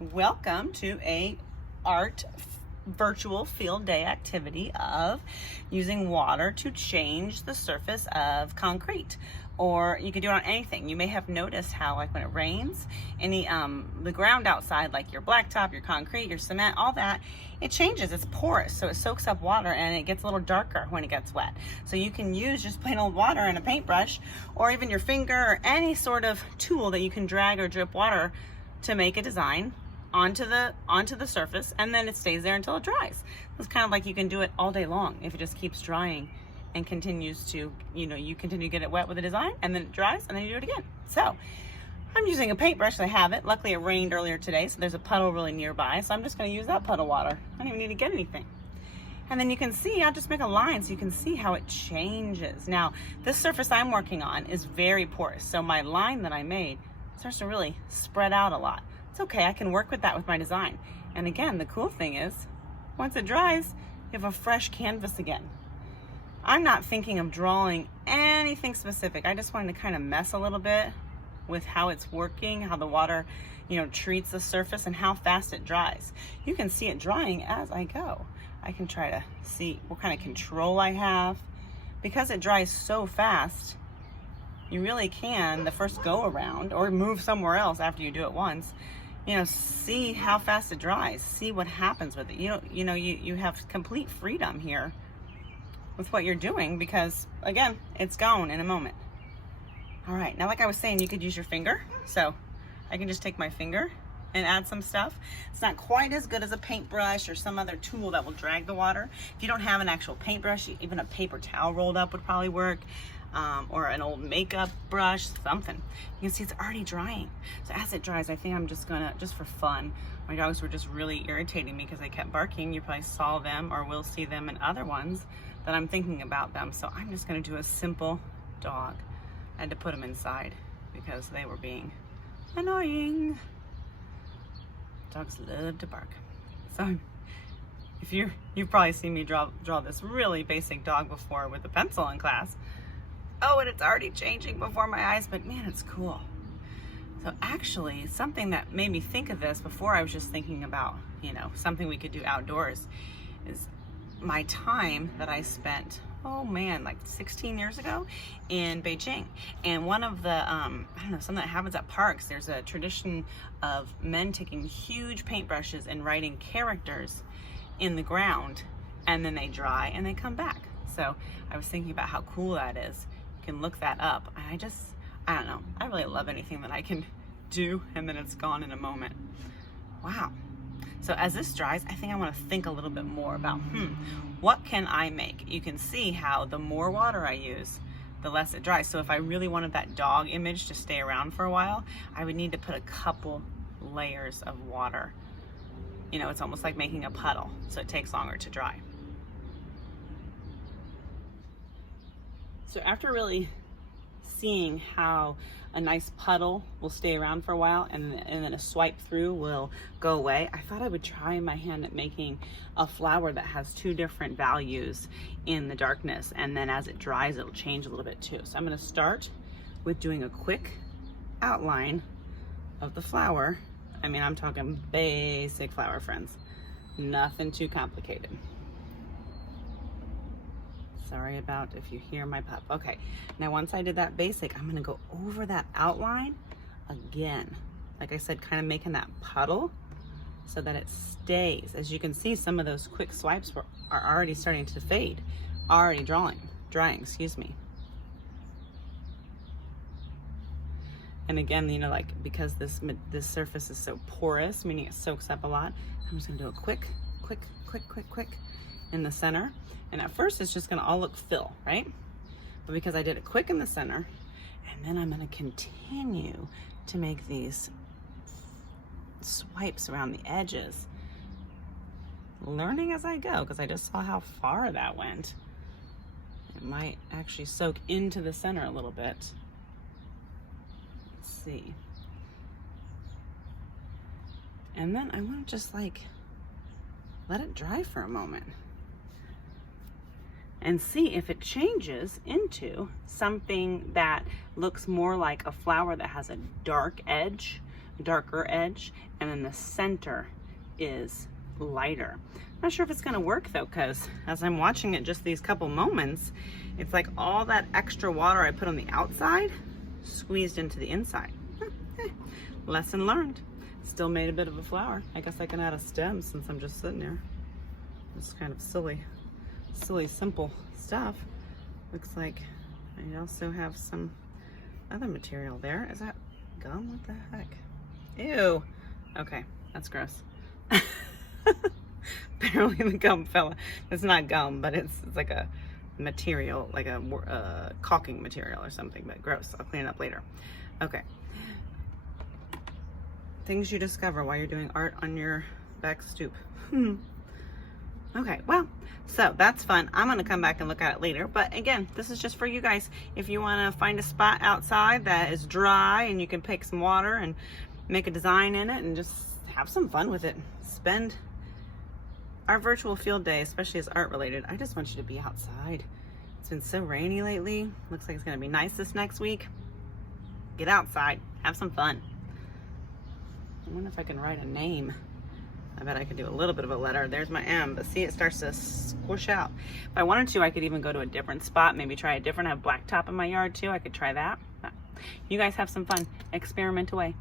Welcome to a art virtual field day activity of using water to change the surface of concrete, or you can do it on anything. You may have noticed how, like, when it rains, the ground outside, like your blacktop, your concrete, your cement, all that, it changes. It's porous, so it soaks up water and it gets a little darker when it gets wet. So you can use just plain old water and a paintbrush, or even your finger, or any sort of tool that you can drag or drip water to make a design onto the surface, and then it stays there until it dries. It's kind of like you can do it all day long if it just keeps drying and continues to, you continue to get it wet with a design, and then it dries, and then you do it again. So I'm using a paintbrush. I have it. Luckily it rained earlier today, so there's a puddle really nearby, so I'm just going to use that puddle water. I don't even need to get anything. And then you can see, I'll just make a line so you can see how it changes. Now, this surface I'm working on is very porous, so my line that I made starts to really spread out a lot. It's okay, I can work with that with my design. And again, the cool thing is, once it dries, you have a fresh canvas again. I'm not thinking of drawing anything specific. I just wanted to kind of mess a little bit with how it's working, how the water, treats the surface, and how fast it dries. You can see it drying as I go. I can try to see what kind of control I have. Because it dries so fast, you really can, the first go around, or move somewhere else after you do it once, see how fast it dries, see what happens with it. You have complete freedom here with what you're doing, because again, it's gone in a moment. All right, now, like I was saying, you could use your finger. So I can just take my finger and add some stuff. It's not quite as good as a paintbrush or some other tool that will drag the water. If you don't have an actual paintbrush, even a paper towel rolled up would probably work. Or an old makeup brush, something. You can see it's already drying. So as it dries, I think I'm just gonna, just for fun, my dogs were just really irritating me because they kept barking. You probably saw them or will see them in other ones that I'm thinking about them. So I'm just gonna do a simple dog. I had to put them inside because they were being annoying. Dogs love to bark. So if you've probably seen me draw this really basic dog before with a pencil in class. Oh, and it's already changing before my eyes, but man, it's cool. So actually, something that made me think of this before, I was just thinking about, something we could do outdoors, is my time that I spent, like 16 years ago in Beijing. And one of the, something that happens at parks, there's a tradition of men taking huge paintbrushes and writing characters in the ground, and then they dry and they come back. So I was thinking about how cool that is. Can look that up. I don't know, I really love anything that I can do and then it's gone in a moment. Wow. So as this dries, I think I want to think a little bit more about what can I make. You can see how the more water I use, the less it dries. So if I really wanted that dog image to stay around for a while, I would need to put a couple layers of water. It's almost like making a puddle, so it takes longer to dry. So after really seeing how a nice puddle will stay around for a while and then a swipe through will go away, I thought I would try my hand at making a flower that has two different values in the darkness, and then as it dries, it'll change a little bit too. So I'm gonna start with doing a quick outline of the flower. I mean, I'm talking basic flower, friends. Nothing too complicated. Sorry about if you hear my pup. Okay, now once I did that basic, I'm gonna go over that outline again. Like I said, kind of making that puddle so that it stays. As you can see, some of those quick swipes are already starting to fade, already drying, excuse me. And again, because this surface is so porous, meaning it soaks up a lot, I'm just gonna do a quick in the center. And at first it's just gonna all look fill, right? But because I did it quick in the center, and then I'm gonna continue to make these swipes around the edges, learning as I go, because I just saw how far that went. It might actually soak into the center a little bit. Let's see. And then I wanna just let it dry for a moment and see if it changes into something that looks more like a flower that has a dark edge darker edge, and then the center is lighter. Not sure if it's gonna work though, because as I'm watching it just these couple moments, it's like all that extra water I put on the outside squeezed into the inside. Lesson learned. Still made a bit of a flower. I guess I can add a stem since I'm just sitting there. It's kind of silly, simple stuff. Looks like I also have some other material there. Is that gum? What the heck? Ew. Okay, that's gross. Apparently the gum fell. It's not gum, but it's like a material, like a caulking material or something, but gross. I'll clean it up later. Okay. Things you discover while you're doing art on your back stoop. Okay, well, so that's fun. I'm gonna come back and look at it later, but again, this is just for you guys. If you wanna find a spot outside that is dry and you can pick some water and make a design in it and just have some fun with it. Spend our virtual field day, especially as art related. I just want you to be outside. It's been so rainy lately. Looks like it's gonna be nice this next week. Get outside, have some fun. I wonder if I can write a name. I bet I could do a little bit of a letter. There's my M, but see, it starts to squish out. If I wanted to, I could even go to a different spot, maybe try a different, have blacktop in my yard too. I could try that. You guys have some fun. Experiment away.